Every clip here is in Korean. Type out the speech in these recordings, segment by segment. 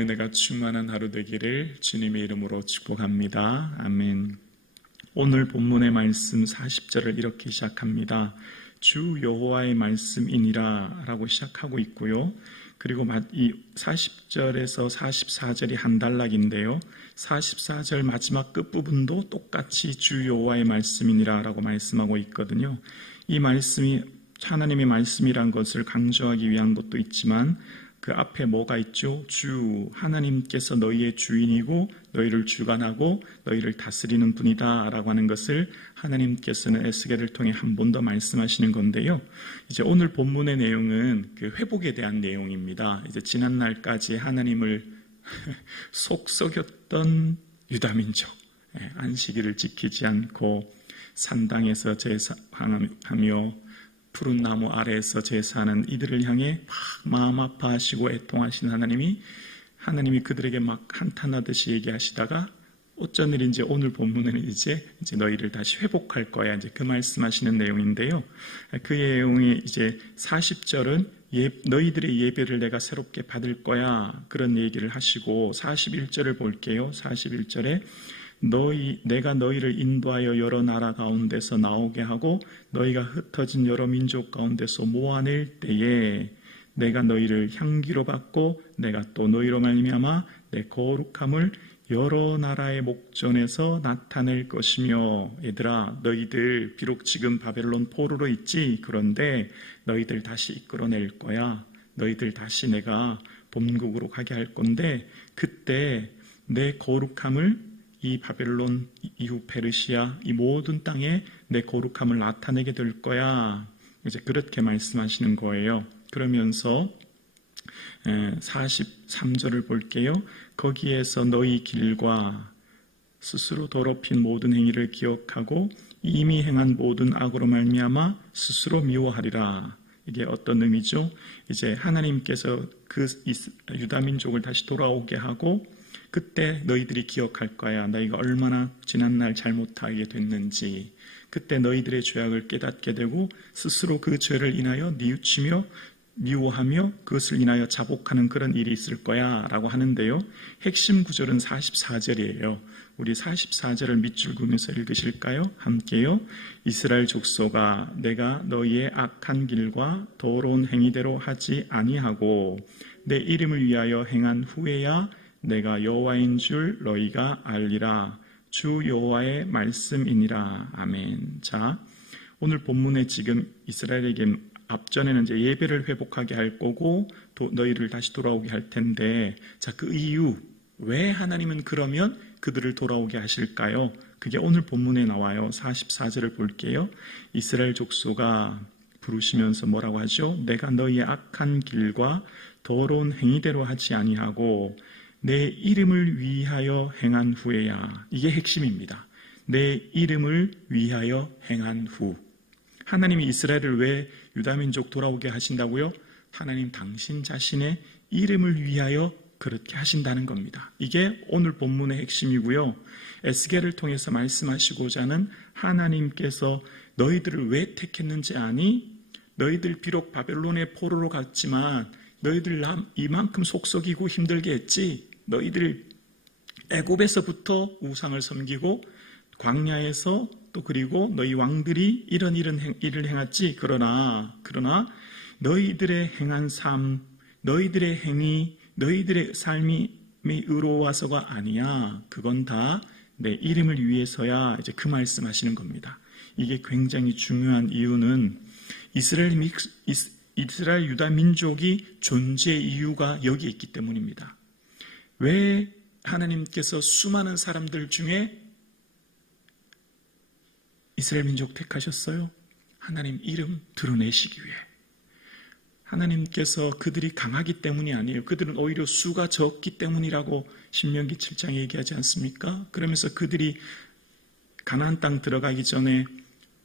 은혜가 충만한 하루 되기를 주님의 이름으로 축복합니다. 아멘. 오늘 본문의 말씀 40절을 이렇게 시작합니다. 주 여호와의 말씀이니라 라고 시작하고 있고요. 그리고 이 40절에서 44절이 한 단락인데요. 44절 마지막 끝부분도 똑같이 주 여호와의 말씀이니라 라고 말씀하고 있거든요. 이 말씀이 하나님의 말씀이란 것을 강조하기 위한 것도 있지만 그 앞에 뭐가 있죠? 주, 하나님께서 너희의 주인이고 너희를 주관하고 너희를 다스리는 분이다 라고 하는 것을 하나님께서는 에스겔을 통해 한 번 더 말씀하시는 건데요. 이제 오늘 본문의 내용은 그 회복에 대한 내용입니다. 이제 지난날까지 하나님을 속썩였던 유다민족, 안식일을 지키지 않고 산당에서 제사하며 푸른 나무 아래에서 제사하는 이들을 향해 막 마음 아파하시고 애통하신 하나님이 그들에게 막 한탄하듯이 얘기하시다가 어쩐 일인지 오늘 본문에는 이제 너희를 다시 회복할 거야. 이제 그 말씀하시는 내용인데요. 그 내용이 이제 40절은 너희들의 예배를 내가 새롭게 받을 거야. 그런 얘기를 하시고 41절을 볼게요. 41절에 내가 너희를 인도하여 여러 나라 가운데서 나오게 하고 너희가 흩어진 여러 민족 가운데서 모아낼 때에 내가 너희를 향기로 받고 내가 또 너희로 말미암아 내 거룩함을 여러 나라의 목전에서 나타낼 것이며 얘들아 너희들 비록 지금 바벨론 포로로 있지 그런데 너희들 다시 이끌어낼 거야. 너희들 다시 내가 본국으로 가게 할 건데 그때 내 거룩함을 이 바벨론 이후 페르시아 이 모든 땅에 내 거룩함을 나타내게 될 거야. 이제 그렇게 말씀하시는 거예요. 그러면서 43절을 볼게요. 거기에서 너희 길과 스스로 더럽힌 모든 행위를 기억하고 이미 행한 모든 악으로 말미암아 스스로 미워하리라. 이게 어떤 의미죠? 이제 하나님께서 그 유다 민족을 다시 돌아오게 하고 그때 너희들이 기억할 거야. 너희가 얼마나 지난날 잘못하게 됐는지. 그때 너희들의 죄악을 깨닫게 되고 스스로 그 죄를 인하여 뉘우치며 미워하며 그것을 인하여 자복하는 그런 일이 있을 거야 라고 하는데요. 핵심 구절은 44절이에요. 우리 44절을 밑줄 그으면서 읽으실까요? 함께요. 이스라엘 족속아 내가 너희의 악한 길과 더러운 행위대로 하지 아니하고 내 이름을 위하여 행한 후에야 내가 여호와인 줄 너희가 알리라. 주 여호와의 말씀이니라. 아멘. 자, 오늘 본문에 지금 이스라엘에게 앞전에는 이제 예배를 회복하게 할 거고 너희를 다시 돌아오게 할 텐데 자, 그 이유 왜 하나님은 그러면 그들을 돌아오게 하실까요? 그게 오늘 본문에 나와요. 44절을 볼게요. 이스라엘 족속아 부르시면서 뭐라고 하죠? 내가 너희의 악한 길과 더러운 행위대로 하지 아니하고 내 이름을 위하여 행한 후에야. 이게 핵심입니다. 내 이름을 위하여 행한 후. 하나님이 이스라엘을 왜 유다민족 돌아오게 하신다고요? 하나님 당신 자신의 이름을 위하여 그렇게 하신다는 겁니다. 이게 오늘 본문의 핵심이고요. 에스겔을 통해서 말씀하시고자 하는 하나님께서 너희들을 왜 택했는지 아니? 너희들 비록 바벨론의 포로로 갔지만 너희들 이만큼 속썩이고 힘들게 했지? 너희들 애굽에서부터 우상을 섬기고 광야에서 또 그리고 너희 왕들이 이런 일을 행했지. 그러나 너희들의 행한 삶, 너희들의 행위, 너희들의 삶이 의로워서가 아니야. 그건 다 내 이름을 위해서야. 이제 그 말씀하시는 겁니다. 이게 굉장히 중요한 이유는 이스라엘 유다 민족이 존재 이유가 여기에 있기 때문입니다. 왜 하나님께서 수많은 사람들 중에 이스라엘 민족 택하셨어요? 하나님 이름 드러내시기 위해. 하나님께서 그들이 강하기 때문이 아니에요. 그들은 오히려 수가 적기 때문이라고 신명기 7장에 얘기하지 않습니까? 그러면서 그들이 가나안 땅 들어가기 전에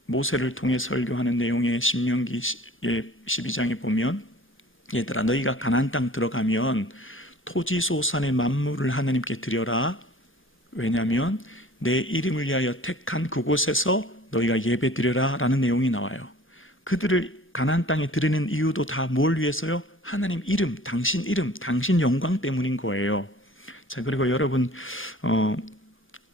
모세를 통해 설교하는 내용의 신명기 12장에 보면 얘들아 너희가 가나안 땅 들어가면 토지소산의 만물을 하나님께 드려라. 왜냐하면 내 이름을 위하여 택한 그곳에서 너희가 예배 드려라 라는 내용이 나와요. 그들을 가나안 땅에 드리는 이유도 다 뭘 위해서요? 하나님 이름, 당신 영광 때문인 거예요. 자, 그리고 여러분,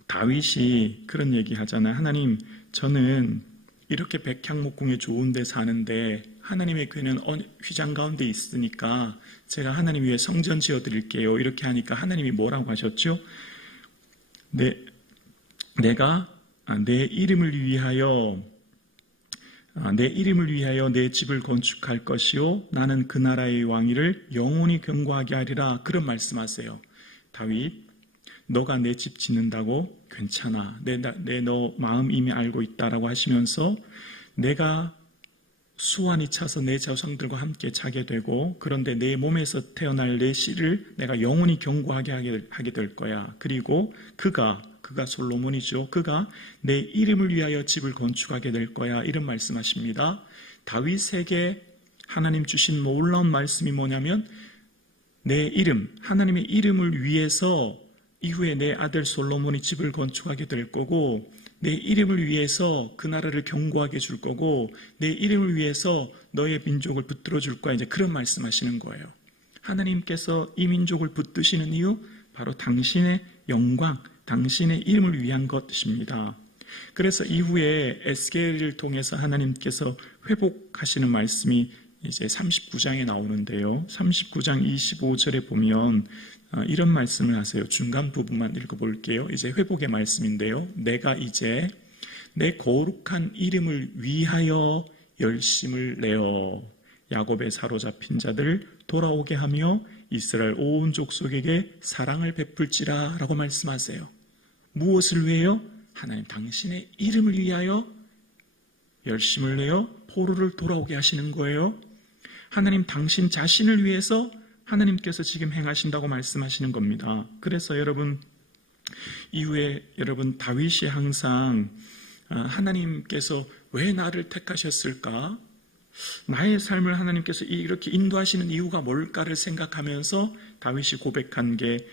다윗이 그런 얘기 하잖아요. 하나님, 저는 이렇게 백향목궁에 좋은 데 사는데 하나님의 궤는 휘장 가운데 있으니까 제가 하나님 위해 성전 지어드릴게요. 이렇게 하니까 하나님이 뭐라고 하셨죠? 내가 내 이름을 위하여 내 집을 건축할 것이요 나는 그 나라의 왕위를 영원히 견고하게 하리라. 그런 말씀하세요. 다윗, 너가 내 집 짓는다고? 괜찮아. 너 마음 이미 알고 있다라고 하시면서 내가 수완이 차서 내 자손들과 함께 자게 되고 그런데 내 몸에서 태어날 내 씨를 내가 영원히 견고하게 하게 될 거야. 그리고 그가 솔로몬이죠. 그가 내 이름을 위하여 집을 건축하게 될 거야. 이런 말씀하십니다. 다윗에게 하나님 주신 놀라운 말씀이 뭐냐면 내 이름, 하나님의 이름을 위해서 이후에 내 아들 솔로몬이 집을 건축하게 될 거고 내 이름을 위해서 그 나라를 견고하게 줄 거고 내 이름을 위해서 너의 민족을 붙들어 줄 거야. 이제 그런 말씀하시는 거예요. 하나님께서 이 민족을 붙드시는 이유 바로 당신의 영광, 당신의 이름을 위한 것입니다. 그래서 이후에 에스겔을 통해서 하나님께서 회복하시는 말씀이 이제 39장에 나오는데요. 39장 25절에 보면 이런 말씀을 하세요. 중간 부분만 읽어볼게요. 이제 회복의 말씀인데요. 내가 이제 내 거룩한 이름을 위하여 열심을 내어 야곱의 사로잡힌 자들 돌아오게 하며 이스라엘 온 족속에게 사랑을 베풀지라 라고 말씀하세요. 무엇을 위하여? 하나님 당신의 이름을 위하여 열심을 내어 포로를 돌아오게 하시는 거예요. 하나님 당신 자신을 위해서 하나님께서 지금 행하신다고 말씀하시는 겁니다. 그래서 여러분 이후에 여러분 다윗이 항상 하나님께서 왜 나를 택하셨을까? 나의 삶을 하나님께서 이렇게 인도하시는 이유가 뭘까를 생각하면서 다윗이 고백한 게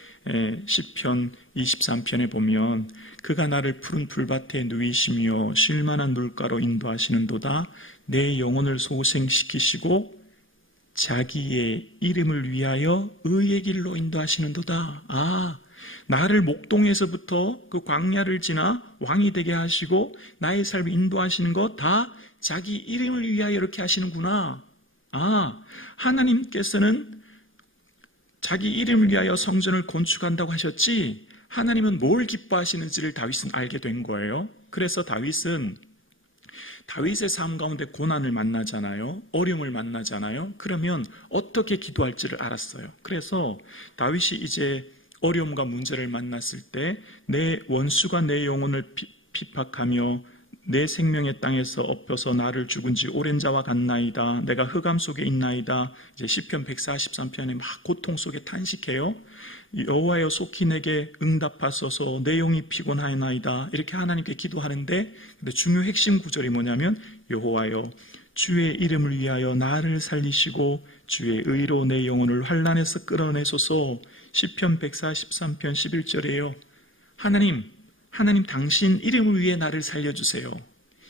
시편 23편에 보면 그가 나를 푸른 풀밭에 누이시며 쉴만한 물가로 인도하시는도다. 내 영혼을 소생시키시고 자기의 이름을 위하여 의의 길로 인도하시는도다. 나를 목동에서부터 그 광야를 지나 왕이 되게 하시고 나의 삶을 인도하시는 것 다 자기 이름을 위하여 이렇게 하시는구나. 하나님께서는 자기 이름을 위하여 성전을 건축한다고 하셨지 하나님은 뭘 기뻐하시는지를 다윗은 알게 된 거예요. 그래서 다윗의 삶 가운데 고난을 만나잖아요. 어려움을 만나잖아요. 그러면 어떻게 기도할지를 알았어요. 그래서 다윗이 이제 어려움과 문제를 만났을 때 내 원수가 내 영혼을 핍박하며 내 생명의 땅에서 엎혀서 나를 죽은 지 오랜 자와 같나이다. 내가 흑암 속에 있나이다. 이제 시편 143편에 막 고통 속에 탄식해요. 여호와여 속히 내게 응답하소서 내 영이 피곤하나이다. 이렇게 하나님께 기도하는데 근데 중요 핵심 구절이 뭐냐면 여호와여 주의 이름을 위하여 나를 살리시고 주의 의로 내 영혼을 환난에서 끌어내소서. 시편 143편 11절이에요. 하나님 당신 이름을 위해 나를 살려주세요.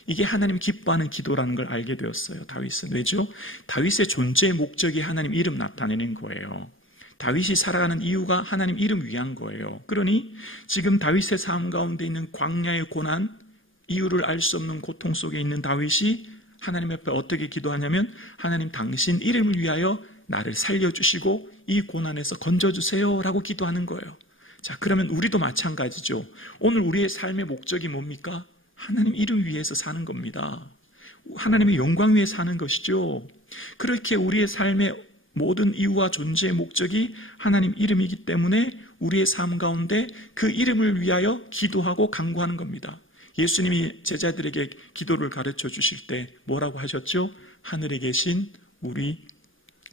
이게 하나님 기뻐하는 기도라는 걸 알게 되었어요. 다윗은. 왜죠? 다윗의 존재의 목적이 하나님 이름 나타내는 거예요. 다윗이 살아가는 이유가 하나님 이름 위한 거예요. 그러니 지금 다윗의 삶 가운데 있는 광야의 고난, 이유를 알 수 없는 고통 속에 있는 다윗이 하나님 앞에 어떻게 기도하냐면 하나님 당신 이름을 위하여 나를 살려주시고 이 고난에서 건져주세요 라고 기도하는 거예요. 자, 그러면 우리도 마찬가지죠. 오늘 우리의 삶의 목적이 뭡니까? 하나님 이름 위해서 사는 겁니다. 하나님의 영광 위에 사는 것이죠. 그렇게 우리의 삶의 모든 이유와 존재의 목적이 하나님 이름이기 때문에 우리의 삶 가운데 그 이름을 위하여 기도하고 간구하는 겁니다. 예수님이 제자들에게 기도를 가르쳐 주실 때 뭐라고 하셨죠? 하늘에 계신 우리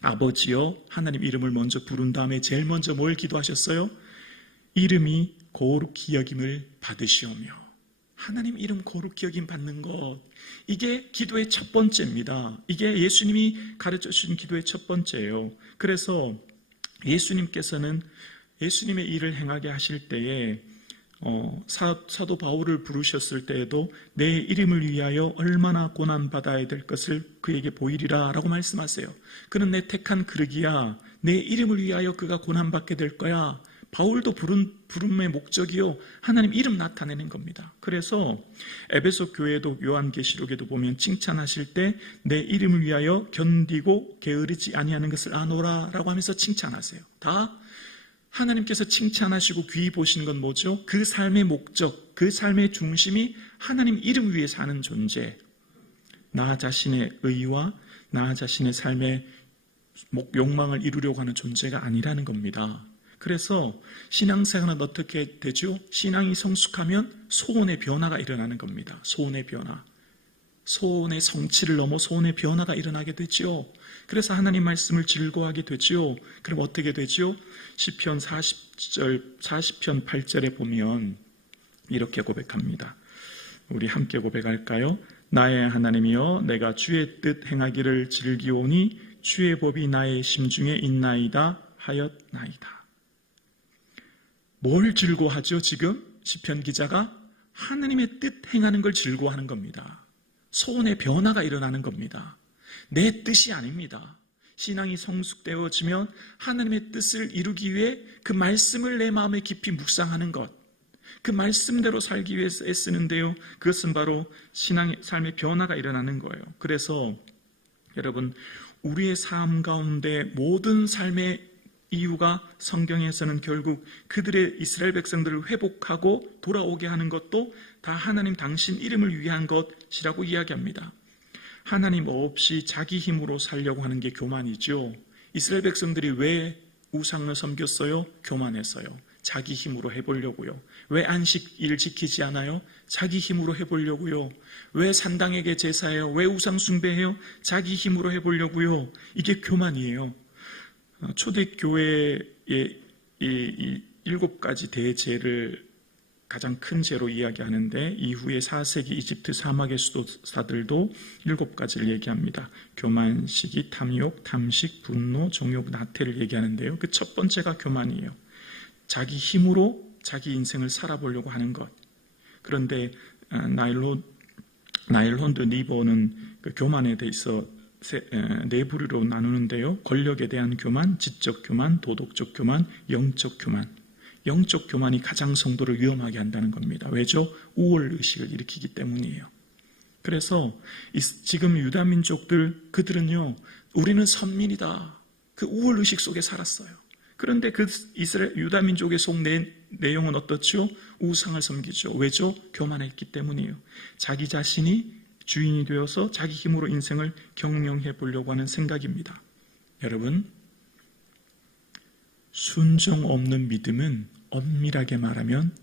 아버지여, 하나님 이름을 먼저 부른 다음에 제일 먼저 뭘 기도하셨어요? 이름이 거룩히 여김을 받으시오며. 하나님 이름 거룩히 여김 받는 것, 이게 기도의 첫 번째입니다. 이게 예수님이 가르쳐 주신 기도의 첫 번째예요. 그래서 예수님께서는 예수님의 일을 행하게 하실 때에 사도 바울을 부르셨을 때에도 내 이름을 위하여 얼마나 고난받아야 될 것을 그에게 보이리라 라고 말씀하세요. 그는 내 택한 그릇이야. 내 이름을 위하여 그가 고난받게 될 거야. 바울도 부름의 목적이요, 하나님 이름 나타내는 겁니다. 그래서 에베소 교회도 요한계시록에도 보면 칭찬하실 때 내 이름을 위하여 견디고 게으르지 아니하는 것을 아노라 라고 하면서 칭찬하세요. 다 하나님께서 칭찬하시고 귀히 보시는 건 뭐죠? 그 삶의 목적, 그 삶의 중심이 하나님 이름 위에 사는 존재, 나 자신의 의와 나 자신의 삶의 욕망을 이루려고 하는 존재가 아니라는 겁니다. 그래서 신앙생활은 어떻게 되죠? 신앙이 성숙하면 소원의 변화가 일어나는 겁니다. 소원의 변화. 소원의 성취를 넘어 소원의 변화가 일어나게 되죠. 그래서 하나님 말씀을 즐거워하게 되죠. 그럼 어떻게 되죠? 시편 40편 8절에 보면 이렇게 고백합니다. 우리 함께 고백할까요? 나의 하나님이여, 내가 주의 뜻 행하기를 즐기오니 주의 법이 나의 심중에 있나이다 하였나이다. 뭘 즐거워하죠? 지금 시편 기자가 하나님의 뜻 행하는 걸 즐거워하는 겁니다. 소원의 변화가 일어나는 겁니다. 내 뜻이 아닙니다. 신앙이 성숙되어지면 하나님의 뜻을 이루기 위해 그 말씀을 내 마음에 깊이 묵상하는 것, 그 말씀대로 살기 위해서 애쓰는데요, 그것은 바로 신앙의 삶의 변화가 일어나는 거예요. 그래서 여러분, 우리의 삶 가운데 모든 삶의 이유가 성경에서는 결국 그들의 이스라엘 백성들을 회복하고 돌아오게 하는 것도 다 하나님 당신 이름을 위한 것이라고 이야기합니다. 하나님 없이 자기 힘으로 살려고 하는 게 교만이죠. 이스라엘 백성들이 왜 우상을 섬겼어요? 교만했어요. 자기 힘으로 해보려고요. 왜 안식일을 지키지 않아요? 자기 힘으로 해보려고요. 왜 산당에게 제사해요? 왜 우상 숭배해요? 자기 힘으로 해보려고요. 이게 교만이에요. 초대교회의 이 7가지 대죄를 가장 큰 죄로 이야기하는데, 이후에 4세기 이집트 사막의 수도사들도 7가지를 얘기합니다. 교만, 시기, 탐욕, 탐식, 분노, 정욕, 나태를 얘기하는데요. 그 첫 번째가 교만이에요. 자기 힘으로 자기 인생을 살아보려고 하는 것. 그런데 나일론드 니버는 그 교만에 대해서 네 부류로 나누는데요. 권력에 대한 교만, 지적 교만, 도덕적 교만, 영적 교만. 영적 교만이 가장 성도를 위험하게 한다는 겁니다. 왜죠? 우월의식을 일으키기 때문이에요. 그래서 지금 유다민족들, 그들은요, 우리는 선민이다, 그 우월의식 속에 살았어요. 그런데 그 유다민족의 속 내용은 어떻죠? 우상을 섬기죠. 왜죠? 교만했기 때문이에요. 자기 자신이 주인이 되어서 자기 힘으로 인생을 경영해 보려고 하는 생각입니다. 여러분, 순종 없는 믿음은 엄밀하게 말하면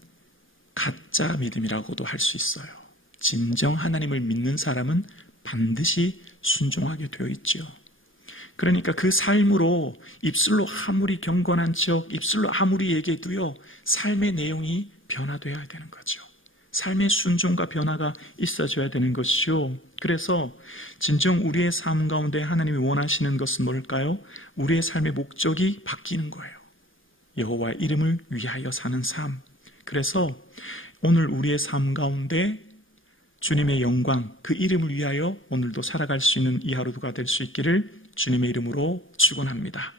가짜 믿음이라고도 할 수 있어요. 진정 하나님을 믿는 사람은 반드시 순종하게 되어 있죠. 그러니까 그 삶으로 입술로 아무리 경건한 척, 입술로 아무리 얘기해도요, 삶의 내용이 변화되어야 되는 거죠. 삶의 순종과 변화가 있어져야 되는 것이요. 그래서 진정 우리의 삶 가운데 하나님이 원하시는 것은 뭘까요? 우리의 삶의 목적이 바뀌는 거예요. 여호와의 이름을 위하여 사는 삶. 그래서 오늘 우리의 삶 가운데 주님의 영광, 그 이름을 위하여 오늘도 살아갈 수 있는 이 하루가 될 수 있기를 주님의 이름으로 축원합니다.